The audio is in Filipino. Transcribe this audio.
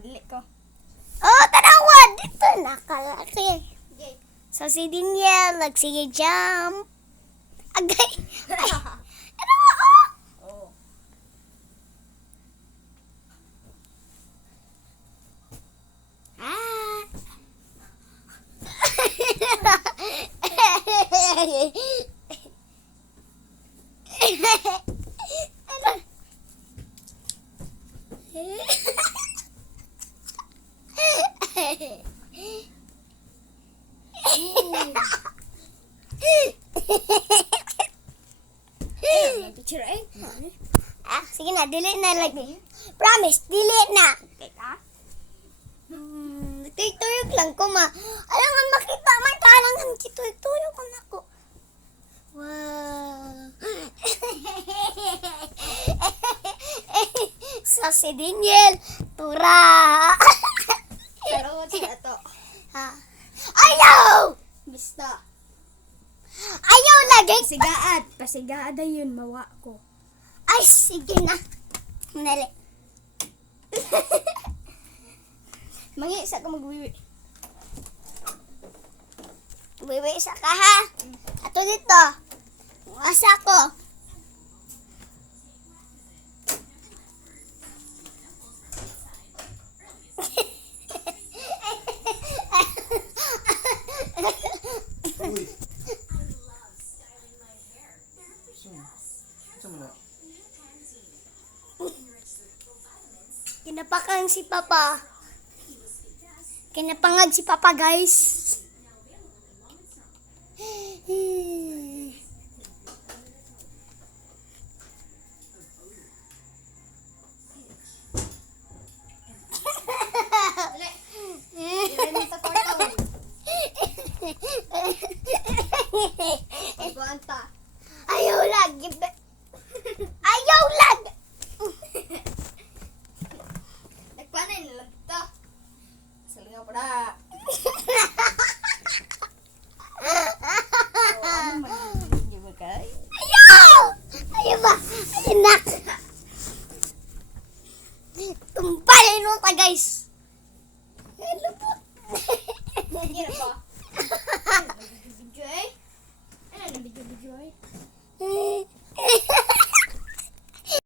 dili ko. Oh, tanawa! Dito nakalaki. Okay. So, si Daniel, sige jump. Agay. Ay, tanawa, oh! Oh. Ah. Picture eh. Sige na, delete na lagi. Promise, delete na. Teka. Tuyok lang ko ma. Alam nga makita man talangan tuyok ko na ko. Wow. Sa si Daniel, tura. Pero sila to. Ha. Ayaw! Bista. Ayaw lagi. Pasigaad ay yun, mawa ko. Ay, sige na. Nali. Mangisa ka magwiwi. Bibi isa ka ha. Ato dito. Asa ko. Uy. Saan mo na? Kinapakan si Papa. Kinapangag si Papa, guys. Dali. Dili mo sa kwarto. Iguanta. Ayaw lagi.